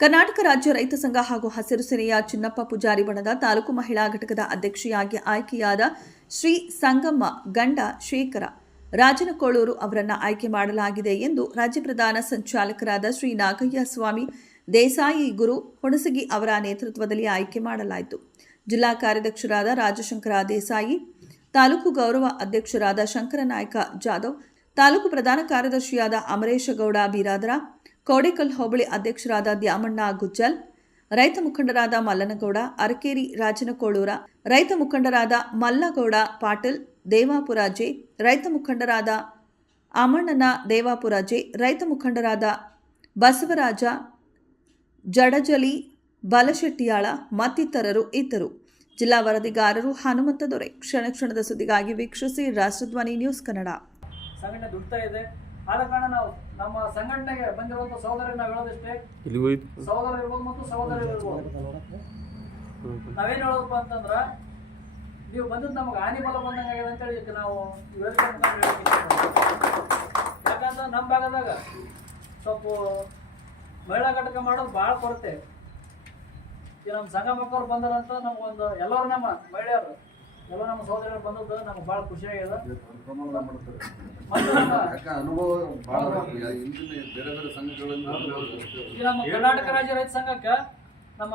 ಕರ್ನಾಟಕ ರಾಜ್ಯ ರೈತ ಸಂಘ ಹಾಗೂ ಹಸಿರು ಸೇನೆಯ ಚಿನ್ನಪ್ಪ ಪೂಜಾರಿ ಬಣದ ತಾಲೂಕು ಮಹಿಳಾ ಘಟಕದ ಅಧ್ಯಕ್ಷೆಯಾಗಿ ಆಯ್ಕೆಯಾದ ಶ್ರೀ ಸಂಗಮ್ಮ ಗಂಡ ಶೇಖರ ರಾಜನಕೋಳೂರು ಅವರನ್ನು ಆಯ್ಕೆ ಮಾಡಲಾಗಿದೆ ಎಂದು ರಾಜ್ಯ ಪ್ರಧಾನ ಸಂಚಾಲಕರಾದ ಶ್ರೀ ನಾಗಯ್ಯ ಸ್ವಾಮಿ ದೇಸಾಯಿ ಗುರು ಹುಣಸಗಿ ಅವರ ನೇತೃತ್ವದಲ್ಲಿ ಆಯ್ಕೆ ಮಾಡಲಾಯಿತು. ಜಿಲ್ಲಾ ಕಾರ್ಯಾಧ್ಯಕ್ಷರಾದ ರಾಜಶಂಕರ ದೇಸಾಯಿ, ತಾಲೂಕು ಗೌರವ ಅಧ್ಯಕ್ಷರಾದ ಶಂಕರನಾಯಕ ಜಾಧವ್, ತಾಲೂಕು ಪ್ರಧಾನ ಕಾರ್ಯದರ್ಶಿಯಾದ ಅಮರೇಶ ಗೌಡ ಬೀರಾದರ, ಕೋಡೇಕಲ್ ಹೋಬಳಿ ಅಧ್ಯಕ್ಷರಾದ ದ್ಯಾಮಣ್ಣ ಗುಜ್ಜಲ್, ರೈತ ಮುಖಂಡರಾದ ಮಲ್ಲನಗೌಡ ಅರಕೇರಿ ರಾಜನಕೋಳೂರ, ರೈತ ಮುಖಂಡರಾದ ಮಲ್ಲಗೌಡ ಪಾಟೀಲ್ ದೇವಾಪುರ ಜೆ, ರೈತ ಮುಖಂಡರಾದ ಅಮಣ್ಣನ ದೇವಾಪುರ ಜೆ, ರೈತ ಮುಖಂಡರಾದ ಬಸವರಾಜ ಜಡಜಲಿ ಬಲಶೆಟ್ಟಿಯಾಳ ಮತ್ತಿತರರು ಇದ್ದರು. ಜಿಲ್ಲಾ ವರದಿಗಾರರು ಹನುಮಂತ ದೊರೆ. ಕ್ಷಣ ಕ್ಷಣದ ಸುದ್ದಿಗಾಗಿ ವೀಕ್ಷಿಸಿ ರಾಷ್ಟ್ರಧ್ವನಿ ನ್ಯೂಸ್ ಕನ್ನಡ. ಸಂಘಟನೆ ದುಡ್ತಾ ಇದೆ. ಆದ ಕಾರಣ ನಾವು ನಮ್ಮ ಸಂಘಟನೆಗೆ ಬಂದಿರುವಂತ ಸಹೋದರರಿಗೆ ನಾವು ಹೇಳೋದಿಷ್ಟೇ, ಸಹೋದರ ಇರ್ಬೋದು ಮತ್ತು ಸಹೋದರಿ ಇರ್ಬೋದು, ನಾವೇನ್ ಹೇಳೋದಪ್ಪ ಅಂತಂದ್ರ ನೀವು ಬಂದದ್ದು ನಮಗೆ ಹಾನಿ ಬಲ ಬಂದಂಗ ಆಗಿದೆ ಅಂತೇಳಿ ನಾವು ಯಾಕಂದ್ರೆ ನಮ್ಮ ಭಾಗದಾಗ ಸ್ವಲ್ಪ ಮಹಿಳಾ ಘಟಕ ಮಾಡೋದು ಭಾಳ ಕೊರತೆ. ಈ ನಮ್ಮ ಸಂಘ ಮಕ್ಕಳು ಬಂದಾರಂತ ನಮ್ಗೊಂದು ಎಲ್ಲರೂ ನಮ್ಮ ಮಹಿಳೆಯರು ಎಲ್ಲ ನಮ್ಮ ಸಹೋದರರು ಬಂದದ್ದು ನಮ್ಗೆ ಭಾಳ ಖುಷಿಯಾಗಿದೆ. ಈ ನಮ್ಮ ಕರ್ನಾಟಕ ರಾಜ್ಯ ರೈತ ಸಂಘಕ್ಕೆ ನಮ್ಮ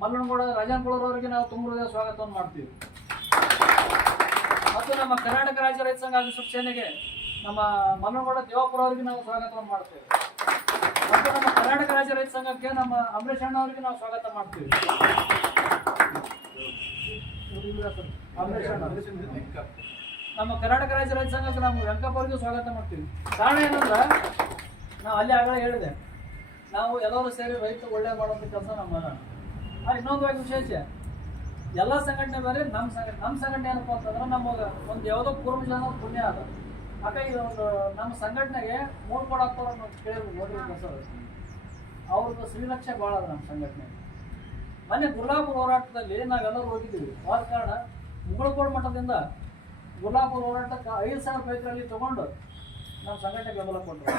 ಮಲ್ಲನಗೌಡ ರಾಜನಕೋಳೂರವರಿಗೆ ನಾವು ತುಂಬ ಹೃದಯ ಸ್ವಾಗತವನ್ನು ಮಾಡ್ತೀವಿ. ಮತ್ತು ನಮ್ಮ ಕರ್ನಾಟಕ ರಾಜ್ಯ ರೈತ ಸಂಘ ಹಸಿರು ಸೇನೆಗೆ ನಮ್ಮ ಮಲ್ಲನಗೌಡ ದೇವಾಪುರ ಅವರಿಗೆ ನಾವು ಸ್ವಾಗತವನ್ನು ಮಾಡ್ತೇವೆ. ಮತ್ತು ನಮ್ಮ ಕರ್ನಾಟಕ ರಾಜ್ಯ ರೈತ ಸಂಘಕ್ಕೆ ನಮ್ಮ ಅಮರೇಶ್ ಅಣ್ಣ ಅವರಿಗೆ ನಾವು ಸ್ವಾಗತ ಮಾಡ್ತೀವಿ. ನಮ್ಮ ಕರ್ನಾಟಕ ರಾಜ್ಯ ರೈತ ಸಂಘಕ್ಕೆ ನಾವು ವೆಂಕಪ್ಪ ಅವರಿಗೆ ಸ್ವಾಗತ ಮಾಡ್ತೀವಿ. ಕಾರಣ ಏನಂದ್ರೆ ನಾವು ಅಲ್ಲಿ ಆಗಲೇ ಹೇಳಿದೆ, ನಾವು ಎಲ್ಲರೂ ಸೇರಿ ರೈತ ಒಳ್ಳೆ ಮಾಡುವಂಥ ಕೆಲಸ ನಾವು ಮಾಡೋಣ. ಆದರೆ ಇನ್ನೊಂದು ವಿಶೇಷ, ಎಲ್ಲ ಸಂಘಟನೆ ಬೇರೆ, ನಮ್ಮ ಸಂಘಟನೆ ಏನಪ್ಪ ಅಂತಂದ್ರೆ ನಮಗೆ ಒಂದು ಯಾವುದೋ ಪೂರ್ವಜನ ಪುಣ್ಯ ಅದ. ಹಾಗಾಗಿ ಒಂದು ನಮ್ಮ ಸಂಘಟನೆಗೆ ಮೂರು ಕೊಡಾಕ್ತವ್ರು ನಾವು ಕೇಳಿದ್ರು ನೋಡಿರೋ ಸರ್, ಅವ್ರದ್ದು ಶ್ರೀಲಕ್ಷ್ಯ ಭಾಳ ಅದ ನಮ್ಮ ಸಂಘಟನೆ. ಮೊನ್ನೆ ಗುರ್ಲಾಪುರ ಹೋರಾಟದಲ್ಲಿ ನಾವೆಲ್ಲರೂ ಹೋಗಿದ್ದೀವಿ. ಆದ ಕಾರಣ ಮುಗಳಕೋಡ್ ಮಠದಿಂದ ಗುರ್ಲಾಪುರ ಹೋರಾಟಕ್ಕೆ 5,000 ರೈತರಲ್ಲಿ ತಗೊಂಡು ನಮ್ಮ ಸಂಘಟನೆ ಬೆಂಬಲ ಕೊಟ್ಟರು.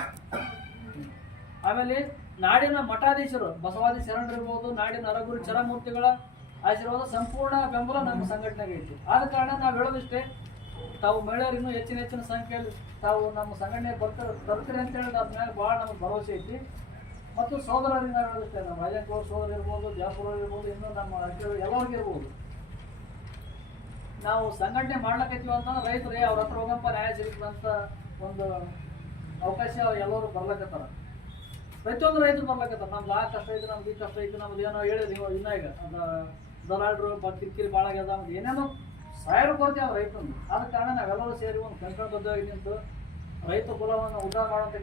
ಆಮೇಲೆ ನಾಡಿನ ಮಠಾಧೀಶರು ಬಸವಾದಿ ಶರಣರಿರ್ಬೋದು, ನಾಡಿನ ಅರಗುರು ಚರಮೂರ್ತಿಗಳ ಆಶೀರ್ವಾದ ಸಂಪೂರ್ಣ ಬೆಂಬಲ ನಮ್ಮ ಸಂಘಟನೆಗೆ ಐತಿ. ಆದ ಕಾರಣ ನಾವು ಹೇಳೋದಿಷ್ಟೇ, ತಾವು ಮಹಿಳೆಯರು ಇನ್ನೂ ಹೆಚ್ಚಿನ ಸಂಖ್ಯೆಯಲ್ಲಿ ತಾವು ನಮ್ಮ ಸಂಘಟನೆ ಬರ್ತೀರಿ ಅಂತ ಹೇಳಿದ್ರೆ ಅದ್ರ ಮೇಲೆ ಭಾಳ ನಮಗೆ ಭರವಸೆ ಐತಿ. ಮತ್ತು ಸಹೋದರರಿಗೆ ನಾವು ಹೇಳೋದಿಷ್ಟೇ, ನಮ್ಮ ರಾಜನಕೋಳ ಸಹೋದರ ಇರ್ಬೋದು, ಜಾಪುರ ಇರ್ಬೋದು, ಇನ್ನೂ ನಮ್ಮ ಎಲ್ಲರಿಗೂ ಇರ್ಬೋದು, ನಾವು ಸಂಘಟನೆ ಮಾಡ್ಲಕೈತೀವಿ ಅಂತಂದ್ರೆ ರೈತರೇ ಅವ್ರ ಹತ್ರ ಹೋಗಂಪ ನ್ಯಾಯ ಸಿಗುತ್ತಂತ ಒಂದು ಅವಕಾಶ ಎಲ್ಲರೂ ಬರ್ಲಕತ್ತಾರ. ಪ್ರತಿಯೊಂದು ರೈತರು ಬರ್ಲಕತ್ತಾರ. ನಮ್ದು ಆ ಕಷ್ಟ ಐತಿ, ನಮ್ದು ಈ ಕಷ್ಟ ಐತಿ, ನಮ್ದು ಏನೋ ಹೇಳಿದ್ರಿ ನೀವು ಇನ್ನೂ ಈಗ ದಲಾಳರು ಕಿರಿಕಿರಿ ಭಾಳ ಆಗ್ಯದ, ನಮ್ದು ಏನೇನೋ ಸಾವಿರ ಕೊರತೆ ಅವ್ರ ರೈತಂದು. ಆದ ಕಾರಣ ನಾವೆಲ್ಲರೂ ಸೇರಿ ಒಂದು ಕಂಕಣ ಬದ್ಧವಾಗಿ ನಿಂತು ರೈತ ಕುಲವನ್ನು ಉದ್ಧಾರ ಮಾಡುವಂಥ